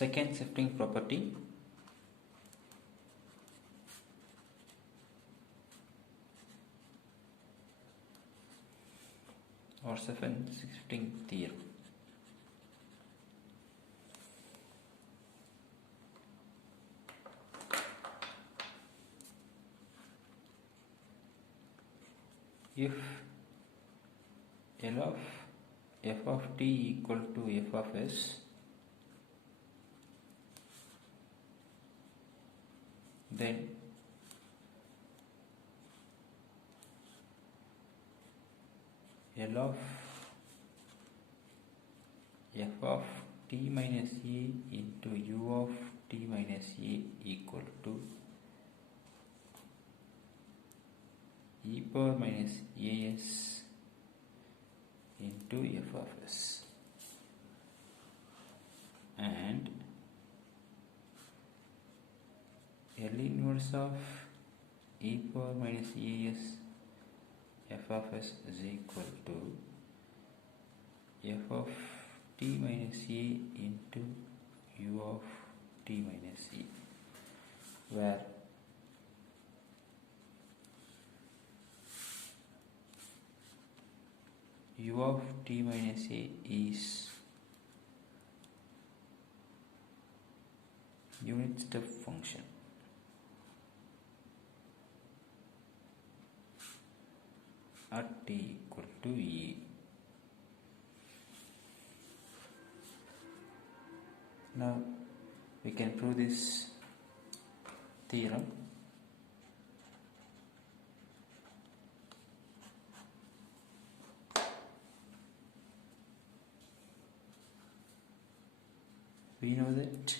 second shifting property. Or second shifting theorem. If L of f of t equal to f of s, then L of f of t minus a into u of t minus a equal to e power minus as into f of s, and L inverse of e power minus as f of s is equal to f of t minus a into u of t minus a, where u of t minus a is unit step function at t equal to e. Now we can prove this theorem. We know that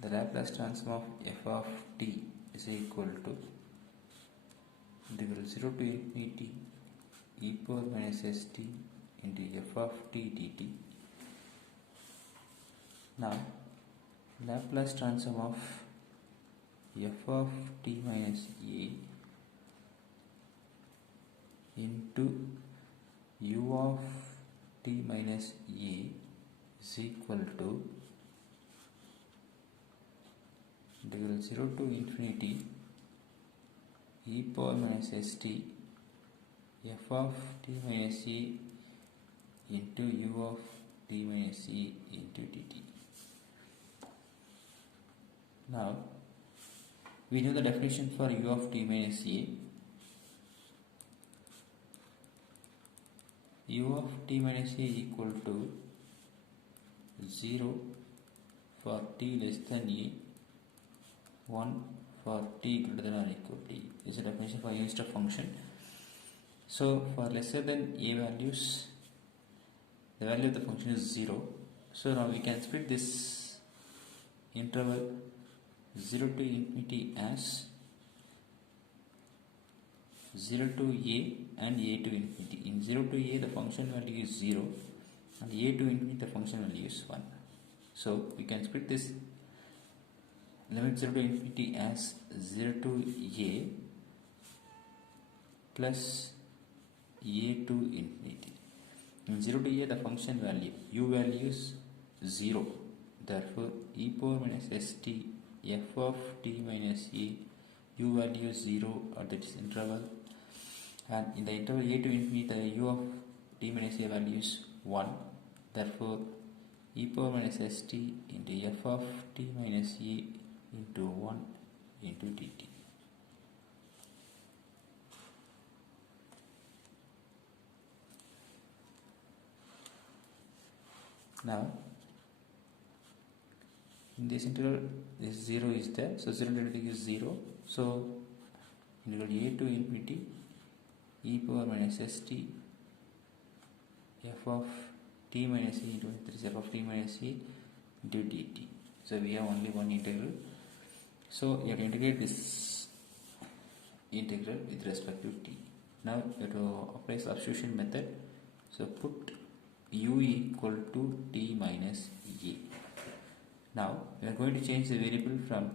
the Laplace transform of f of t is equal to integral 0 to infinity e power minus st into f of t dt. Now Laplace transform of f of t minus a into u of t minus a is equal to integral 0 to infinity e power minus st f of t minus a into u of t minus a into dt. Now we know the definition for u of t minus a. U of t minus a equal to 0 for t less than a, 1 for t greater than or equal to t. This is the definition for unit step function. So for lesser than a values, the value of the function is 0. So now we can split this interval 0 to infinity as 0 to a and a to infinity. In 0 to a the function value is 0 and a to infinity the function value is 1. So we can split this limit 0 to infinity as 0 to a plus a to infinity. In 0 to a the function value u value is 0. Therefore e power minus st f of t minus a u value is 0 at this interval, and in the interval a to infinity the u of t minus a value is 1. Therefore e power minus st into f of t minus a into 1 into dt. Now in this interval this 0 is there, so 0 to infinity is 0. So integral a to infinity e power minus st f of t minus a into f of t minus a into dt. So we have only one integral. So you have to integrate this integral with respect to t. Now you have to apply substitution method. So put u equal to t minus a. Now we are going to change the variable from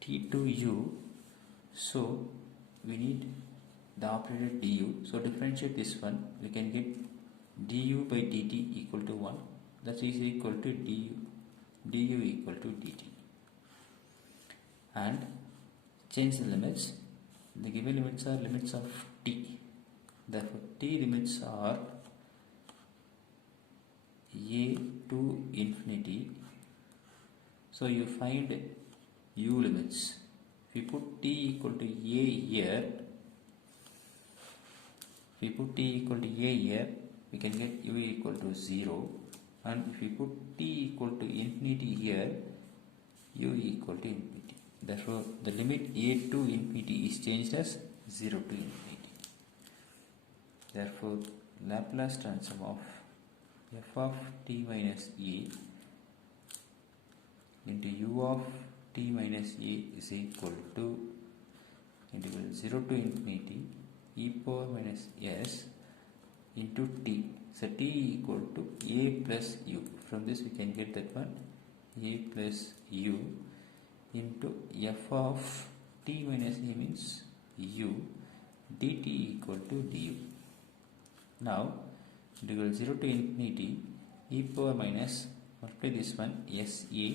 t to u. So we need the operator du. So differentiate this one, we can get du by dt equal to 1. That is equal to du equal to dt. And change the limits. The given limits are limits of t. Therefore, t limits are a to infinity. So you find u limits. If we put t equal to a here, we can get u equal to 0. And if we put t equal to infinity here, u equal to infinity. Therefore, the limit a to infinity is changed as 0 to infinity. Therefore, Laplace transform of f of t minus a into u of t minus a is equal to integral 0 to infinity e power minus s into t. So t equal to a plus u. From this we can get that one, a plus u into f of t minus a means u dt equal to du. Now integral 0 to infinity e power minus, multiply this one, sa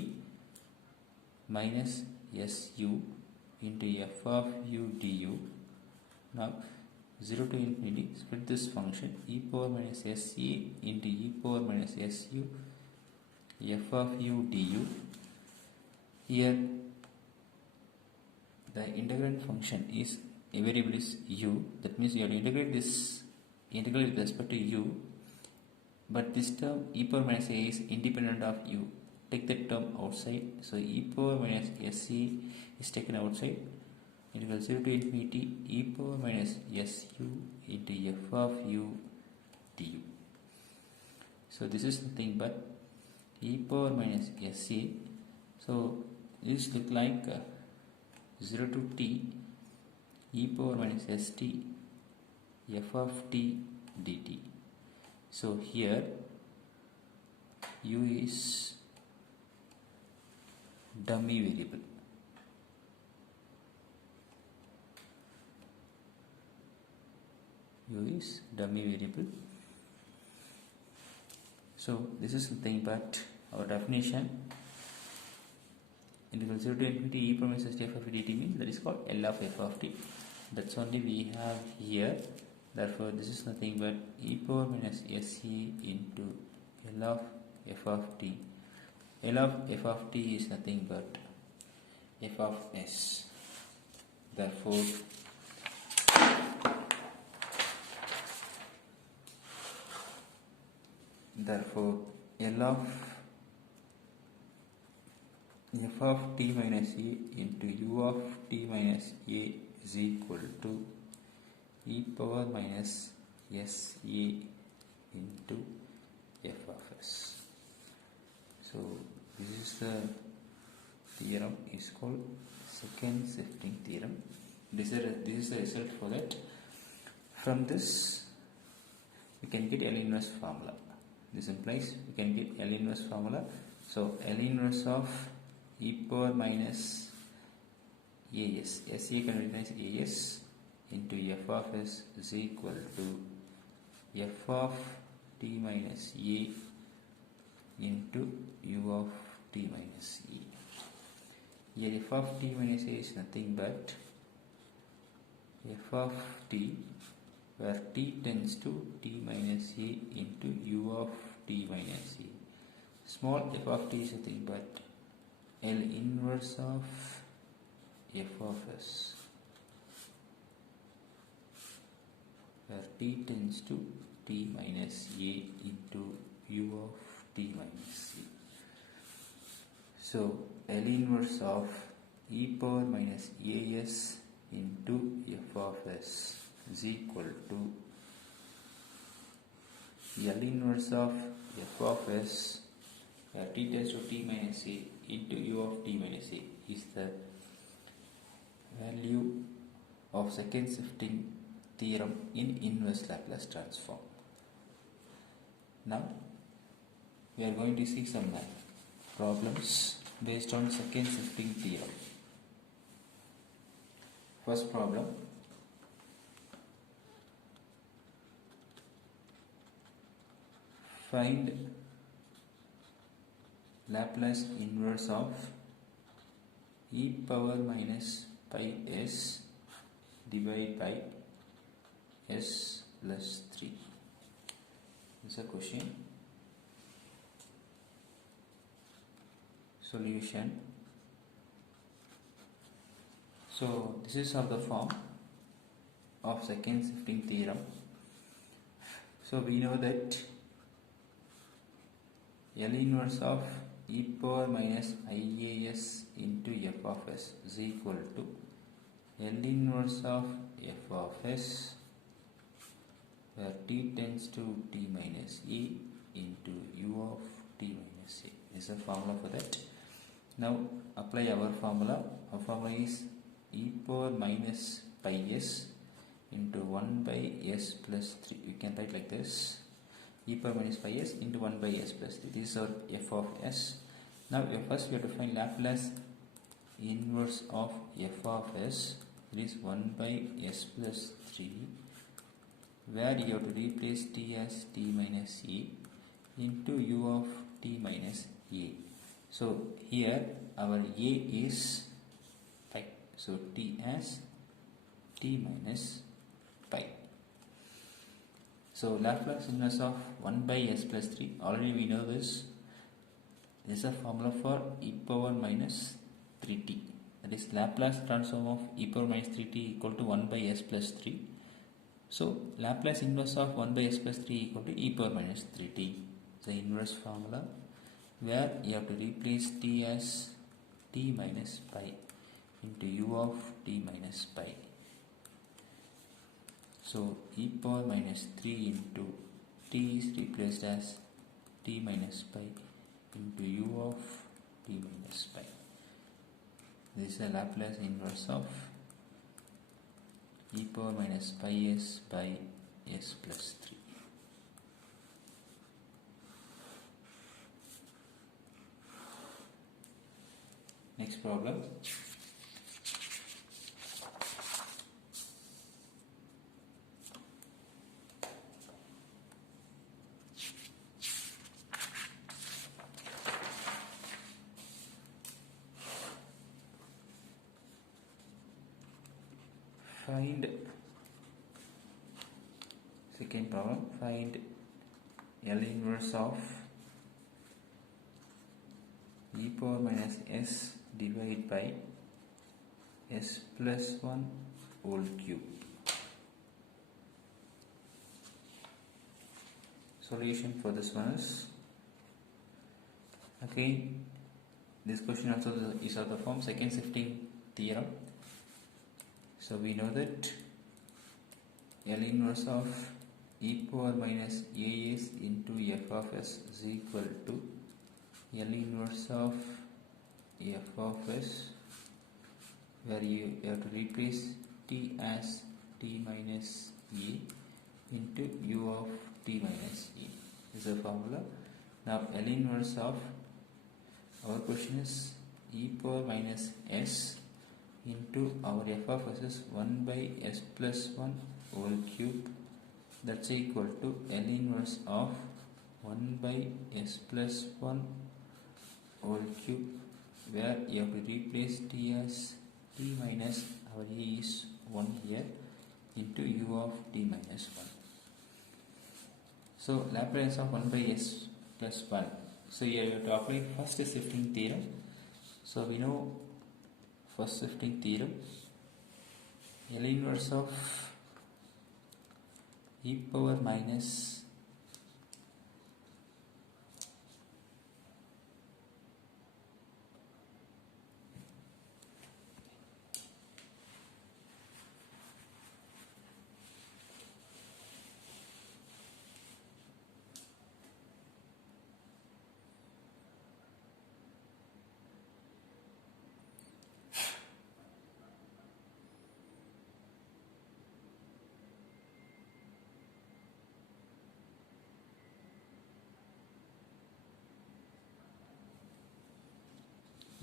minus su into f of u du. Now 0 to infinity, split this function, e power minus sa into e power minus su f of u du. Here the integrand function is, a variable is u. That means you have to integrate this integral with respect to u, but this term e power minus a is independent of u. Take that term outside. So e power minus sa is taken outside. Integral 0 to infinity e power minus su into f of u du. So this is nothing but e power minus sa. So this look like 0 to t e power minus st f of t dt. So here u is dummy variable. U is dummy variable. So this is nothing but our definition. Integral 0 to infinity e power minus st f of dt means that is called L of f of t. That's only we have here. Therefore, this is nothing but e power minus sa into L of f of t. L of f of t is nothing but f of s. Therefore, L of f of t minus a into u of t minus a is equal to e power minus sa into f of s. So this is the theorem, is called second shifting theorem. This is the result for that. From this we can get L inverse formula. This implies we can get L inverse formula. So L inverse of e power minus as, sa can recognize as into f of s is equal to f of t minus a into u of t minus a. Here f of t minus a is nothing but f of t, where t tends to t minus a into u of t minus a. Small f of t is nothing but L inverse of f of s, where t tends to t minus a into u of t minus a. So L inverse of e power minus as into f of s is equal to L inverse of f of s, where t tends to t minus a into u of t minus a is the value of second shifting theorem in inverse Laplace transform. Now we are going to see some problems based on second shifting theorem. First problem. Find Laplace inverse of e power minus pi s divided by s plus 3. This is a question. Solution. So this is of the form of second shifting theorem. So we know that L inverse of e power minus IAS into f of s is equal to L inverse of f of s, where t tends to t minus e into u of t minus a. This is a formula for that. Now apply our formula. Our formula is e power minus pi s into 1 by s plus 3. You can write like this: e power minus pi s into 1 by s plus 3. This is our f of s. Now first we have to find Laplace inverse of f of s. It is 1 by s plus 3, where you have to replace t as t minus e into u of t minus a. So here our a is pi, so t as t minus pi. So Laplace inverse of 1 by s plus 3, already we know this. This is a formula for e power minus 3t. That is Laplace transform of e power minus 3t equal to 1 by s plus 3. So Laplace inverse of 1 by s plus 3 equal to e power minus 3t. The inverse formula, where you have to replace t as t minus pi into u of t minus pi. So e power minus 3 into t is replaced as t minus pi into u of t minus pi. This is a Laplace inverse of e power minus pi s by s plus 3. Next problem. Second problem, find L inverse of e power minus s divided by s plus 1 whole cube. Solution for this one is, again this question also is of the form second shifting theorem. So we know that L inverse of e power minus as into f of s is equal to L inverse of f of s, where you have to replace t as t minus e into u of t minus e. This is the formula. Now L inverse of, our question is e power minus s into our f of s is 1 by s plus 1 whole cube. That's equal to L inverse of 1 by s plus 1 whole cube, where you have to replace t as t minus, our a is 1 here, into u of t minus 1. So Laplace of 1 by s plus 1. So here you have to apply first shifting theorem. So we know first shifting theorem, L inverse of e power minus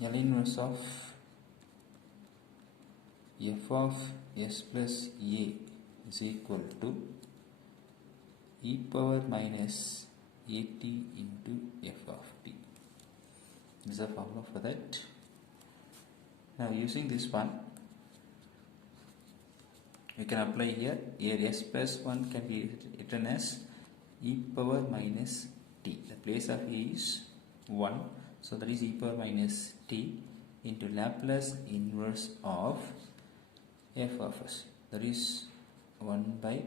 L inverse of f of s plus a is equal to e power minus at into f of t. This is the formula for that. Now using this one, we can apply here. Here s plus 1 can be written as e power minus t. The place of a is 1, so that is e power minus t into Laplace inverse of f of s, that is 1 by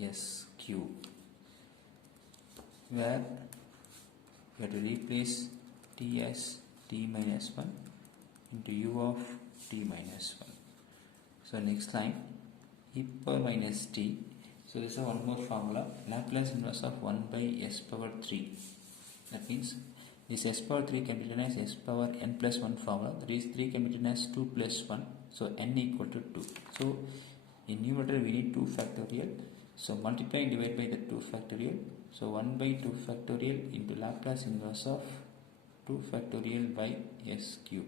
s cube, where we have to replace t as t minus 1 into u of t minus 1. So next line, e power minus t. So this is one more formula, Laplace inverse of 1 by s power 3. That means this s power 3 can be written as s power n plus 1 formula, that is 3 can be written as 2 plus 1, so n equal to 2. So in numerator we need 2 factorial, so multiply and divide by the 2 factorial, so 1 by 2 factorial into Laplace inverse of 2 factorial by s cube,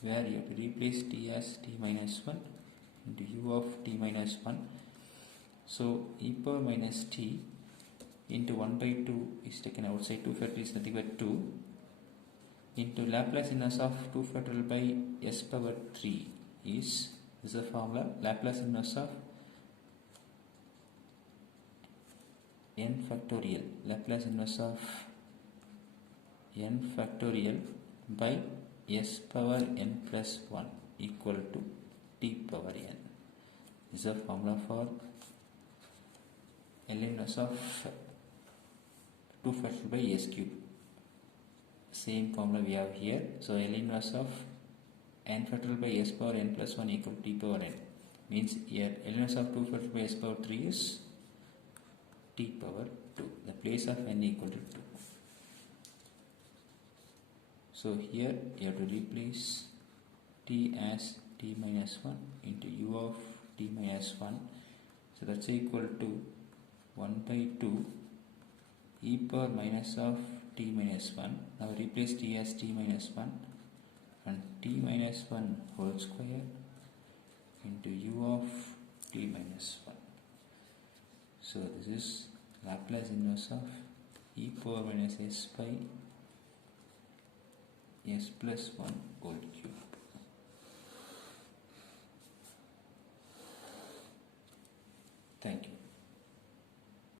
where you have to replace t as t minus 1 into u of t minus 1. So e power minus t into 1 by 2 is taken outside, 2 factorial is nothing but 2 into Laplace inverse of 2 factorial by s power 3 is, this is the formula, Laplace inverse of n factorial, Laplace inverse of n factorial by s power n plus 1 equal to t power n. This is the formula for L inverse of 2 factorial by s cube. Same formula we have here. So L inverse of n factorial by s power n plus 1 equal to t power n. Means here L inverse of 2 factorial by s power 3 is t power 2. The place of n equal to 2. So here you have to replace t as t minus 1 into u of t minus 1. So that's equal to 1 by 2 e power minus of t minus 1. Now replace t as t minus 1 and t minus 1 whole square into u of t minus 1. So this is Laplace inverse of e power minus s by s plus 1 whole cube. Thank you.